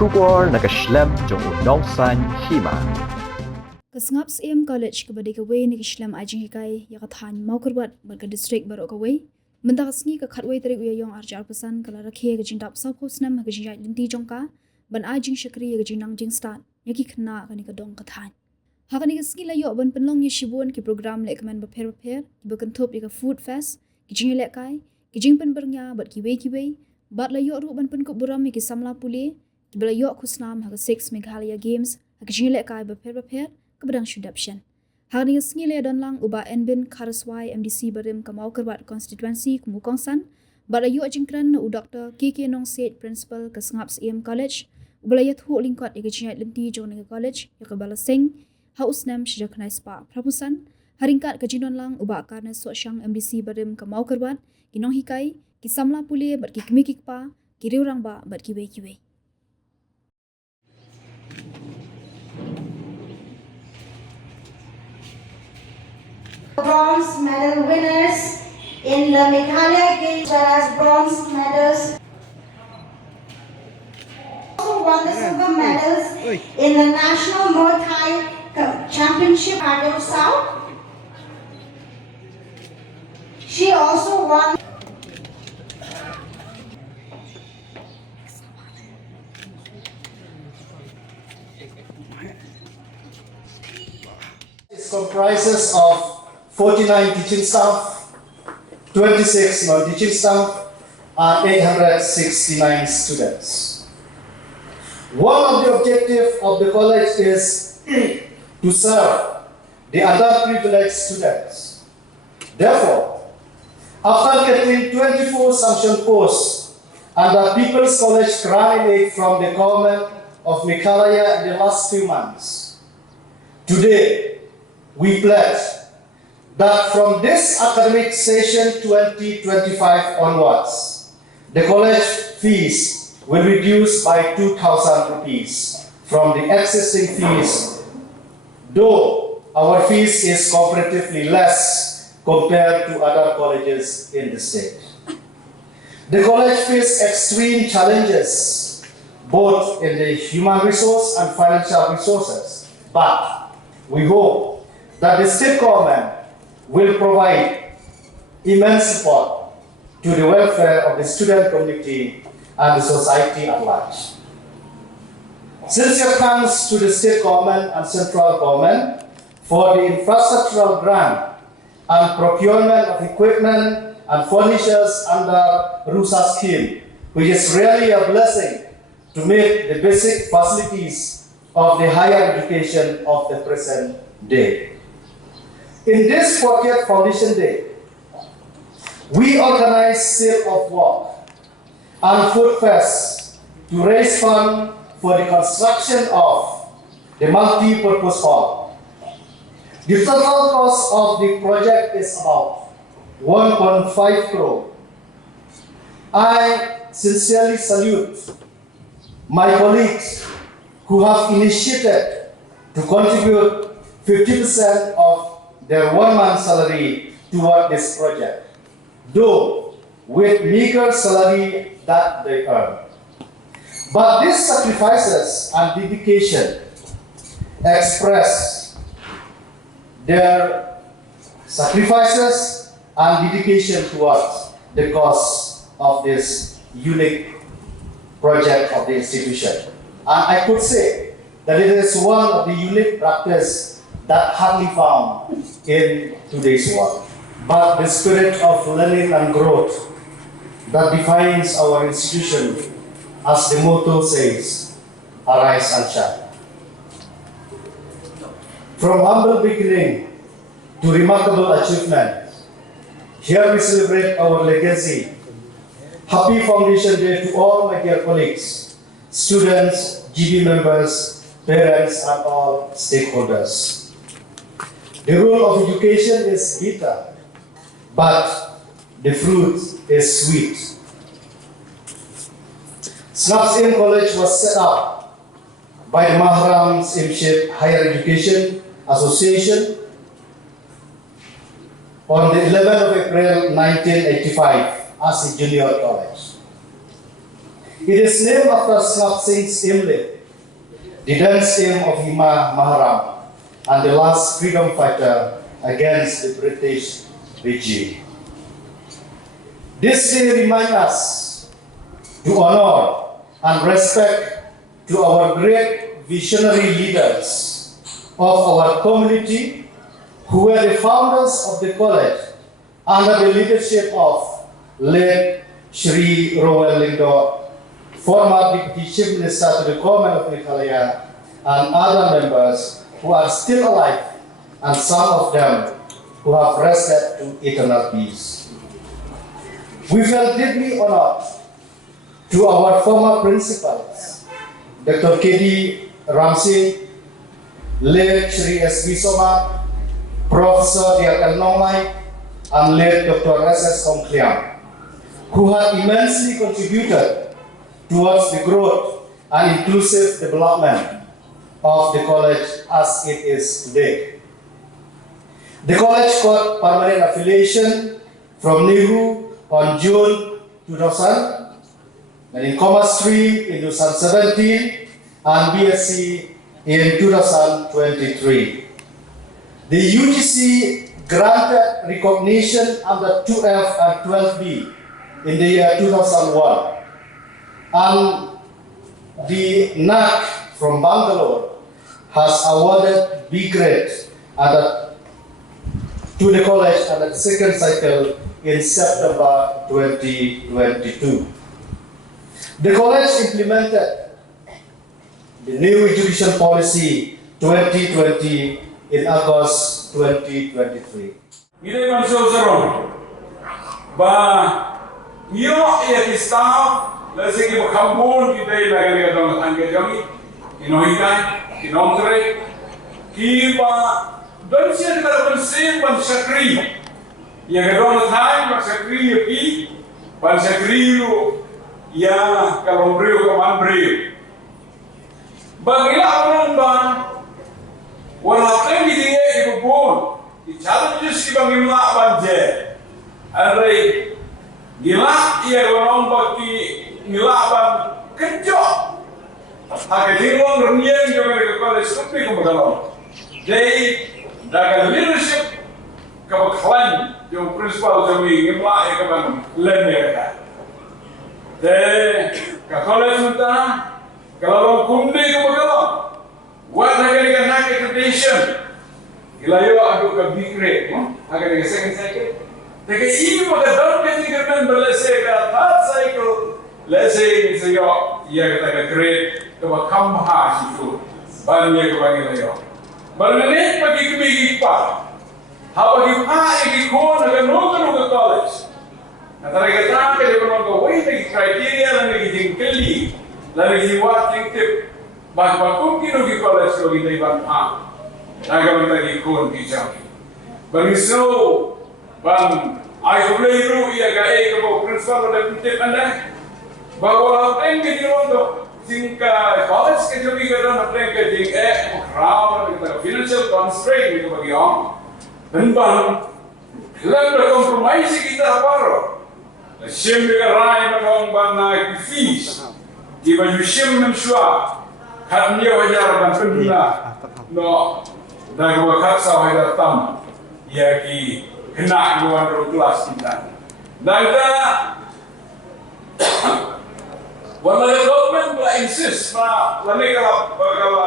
Shubor Snem jong unong san Hima. Sngap Syiem College ke badai kawai ni Islam ajing hikai ya kathan Mawkyrwat berka district baru kawai. Benda kasni ke khatwai tarik uya yong arjar pesan kala Rakhe ke jindap sab ko Snem ke jinjai linti jongka ban ajing syakri ke jinang jing start yaki kena kani ke dong kathan. Hakani ke ski layo ban penlong ye shibun ki program lek men beper ki bekentup ye ke food fest ki jing lek kai ki jing pen bernya bat ki wei bat layo ru ban pen ko buram ki samla pule ki belayo khusnam ha ke 6 Meghalaya games ha ki jing lek kai beper kebedang shudapshan. Hari ini sengi le dan lang uba Enbin Karaswai MDC berim ke Mawkyrwat constituency ke Mukongsan balayu ajingkran u Dr. KK Nong Said principal ke Sngap Syiem College ubelaya thu lingkot ke jinjai lenti jong ke college ya ke balasing haus Snem sejak kenai spa prapusan haringkat ke jinon lang uba karna sosyang MDC berim ke Mawkyrwat kinong hikai ki samla pule bat ki kemikik pa ki riurang ba bat ki wei Bronze medal winners in the Meghalaya Games, whereas bronze medals also won the silver medals in the National Muay Thai Championship Cardio South. She also won It comprises of 49 teaching staff, 26 non-teaching staff, and 869 students. One of the objectives of the college is to serve the underprivileged students. Therefore, after getting 24 sanctioned posts under People's College grant aid from the government of Meghalaya in the last few months, today we pledge that from this academic session 2025 onwards, the college fees will reduce by 2,000 rupees from the existing fees, though our fees is comparatively less compared to other colleges in the state. The college faces extreme challenges, both in the human resource and financial resources, but we hope that the state government will provide immense support to the welfare of the student community and the society at large. Sincere thanks to the state government and central government for the infrastructural grant and procurement of equipment and furnitures under RUSA scheme, which is really a blessing to meet the basic facilities of the higher education of the present day. In this 40th Foundation Day, we organize sale of work and food fest to raise funds for the construction of the multi-purpose hall. The total cost of the project is about 1.5 crore. I sincerely salute my colleagues who have initiated to contribute 50% of their 1 month salary toward this project, though with meager salary that they earn. But these sacrifices and dedication express their sacrifices and dedication towards the cause of this unique project of the institution. And I could say that it is one of the unique practices that hardly found in today's world. But the spirit of learning and growth that defines our institution, as the motto says, arise and shine. From humble beginning to remarkable achievement, here we celebrate our legacy. Happy Foundation Day to all my dear colleagues, students, GB members, parents, and all stakeholders. The role of education is bitter, but the fruit is sweet. Sngap Syiem College was set up by the Mahram Syiem Higher Education Association on the 11th of April 1985 as a junior college. It is named after Sngap Syiem, the then Syiem of Hima Maharam, and the last freedom fighter against the British regime. This day reminds us to honor and respect to our great visionary leaders of our community who were the founders of the college under the leadership of late Shri Rowell Lingdo, former Deputy Chief Minister to the Government of Meghalaya, and other members who are still alive, and some of them who have rested to eternal peace. We felt deeply honored to our former principals, Dr. K.D. Ramsey, late Shri S.B. Somar, Professor Diakan Nonglai, and late Dr. S.S. Kongkliang, who had immensely contributed towards the growth and inclusive development of the college as it is today. The college got permanent affiliation from Nehru on June 2000, and in Commerce Stream in 2017, and BSc in 2023. The UGC granted recognition under 2F and 12B in the year 2001, and the NAC from Bangalore has awarded B grade to the college under the second cycle in September 2022. The college implemented the new education policy 2020 in August 2023. Gide masuk serong, yo ya staff, lagi kita berkampung kita lagi kita angkat kami, inohikai, inomtre, kita bensin kita bensin bansakri, ya kita time bansakri ya pi, bansakri lu ya kalau beriu kaman beriu. Bagilah orang walaupun dia itu pun, cara justru bagi mak banje, ada gila ia orang bagi gila bang kejok, agak tinggal dunia yang mereka kalau seperti kemudian, jadi dalam leadership kebakaran yang prinsipal kami gila ia kapan lembaga, jadi kalau sudah kalau kundi kemudian. What hagani ka accreditation ilayo adu ka B grade no hagani ka second cycle teke even with the third cycle let's say ka third cycle let's say it's yo ya ka grade to become ha situ banya ka banya yo balane pagi kemi pa ha pagi pa iki ko na no ka college na tara ka ta ka de ko wait the criteria na ni jingkeli la ni what think tip Bahawa mungkin ugi college lo kita iban naga kita ikut kijam. Bagi so bang I boleh ru ia gai kau principal ada pintu anda bahwa orang yang jadi orang singka college ke jadi kerana orang yang jadi crowd kita financial constraint itu bagi orang dan bang dalam berkompromis kita apa? Syiem juga rai bang bang naik fees. Jika Syiem mensuah Kan dia wajar dan pendula, no, dah gua kaksa wajar tam, ya ki kena gua dalam kelas kita. Dan kita, wala government gua insist, lalu kalau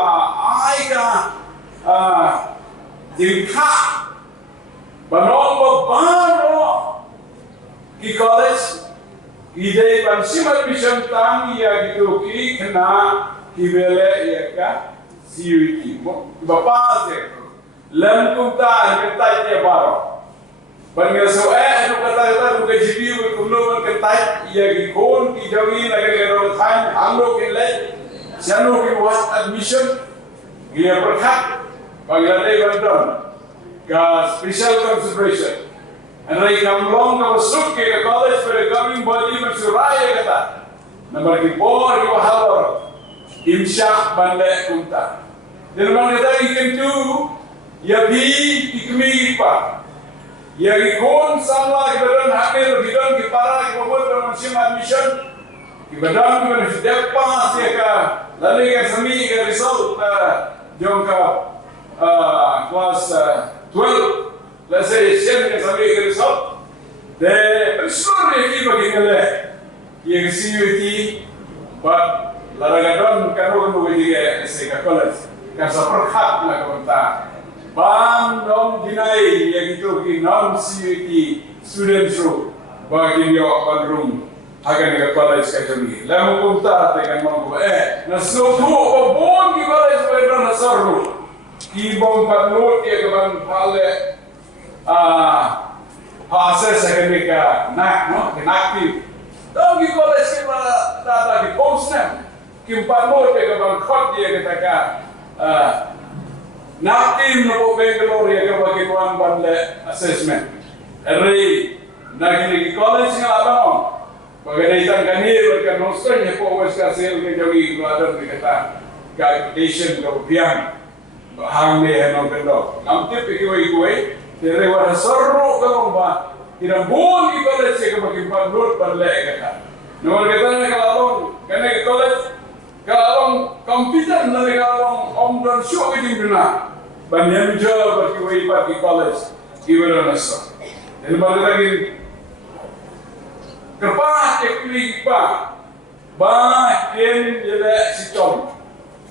aika jika banom baru ki college, ide pansimat mission tang ya gitu ki kena Kibele ia ka CUT bapa se lam kunta kentai dia baro bangal so anu kata buka GPU kumno kentai ia ki kon ki jawi lagi ro time hamlo ke le sano ki was admission ia berhak bangladesh bandon ka special consideration and they come long ka suk ke college for the governing body mensuraya kata number ki bor ki halor Imsyak bandai kunta. Dan mana tadi kentu, ya bi ikmi pa, ya ikon samla kebetulan haknya lebih dan kita para kemudian bermusim admission, Ibadah kita sudah pas ya ka, lalu yang semi ke result jom ka kelas 12, let's say Syiem yang semi ke result, deh besar ya kita bagi ngelak, yang CUT, but laragadon karo kanu bagi ke SK college, kerana perhat lah kebentar. Bang non dinai yang itu ki non CUT students ro bagi dia bandung akan ke college kami. Lalu kunta dengan mangku na slopu babon di college pada nasarru. Ibong panut dia ke bang pale proses akademika nak no kenakti. Tahu di college kita ada di Snem. Kim panut dia ke bang khot dia kata naktim no Bangalore ya ke bagi tuan bandle assessment. Eri nak di college nga abang. Pagkaitan kanil kan nostra niya po was kasel ke jawi brother ni kata accreditation ko biang hang ni ano kendo namtip ikiway tere wala sorro kalong ba tidak boleh college ke bagi pandur parle kata nomor kata ni kalong kene college kalong computer na kalong dan show ke dina banyan job bagi pati college iwala nasa dan lagi kerpas eklik bah ken jele sitom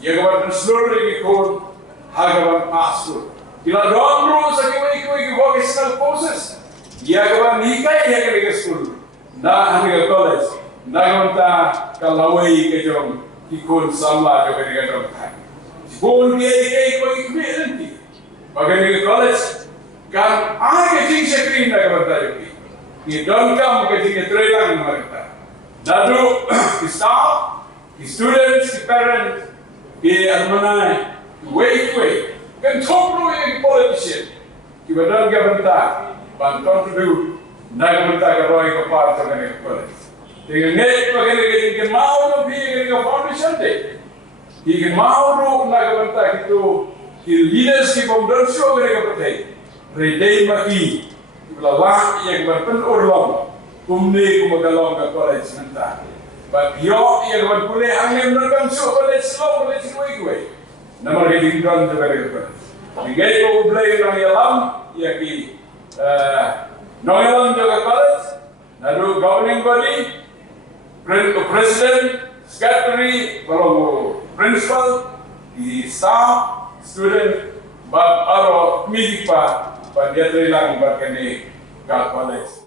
yagawan seluruh lagi kon hagawan pasur kila domro sakiwai ki vocational courses yagawan nikai yaga ke school na hanga college nagamta kalawai ke jom ikon sama ke ke jom kon ke ko ikmenti bagai college kan age ting sekrin nagamta yoki He don't come because he training mereka. Lalu staff, students, parents, alumni, wait. Kan toplo yang politician. Kita don't get bentar, but contribute. Nak bentar ke roy ke part dengan college. Dengan net bagaimana kita mau no bi ke foundation deh. Kita mau nak bentar itu leadership of don't show ke petai. Redai maki. Lawak yang berpenurlong, kumni kumagalong ke college nanti. Bagyo yang berpulih angin mereka masuk college slow college kuai. Nama kita tinggal juga ke college. Bigai ko play orang yalam, ya ki nongelam juga college. Lalu governing body, president, secretary, kalau principal, di staff, student, but aro milik pa. Pada dia terhilang berkini kat college.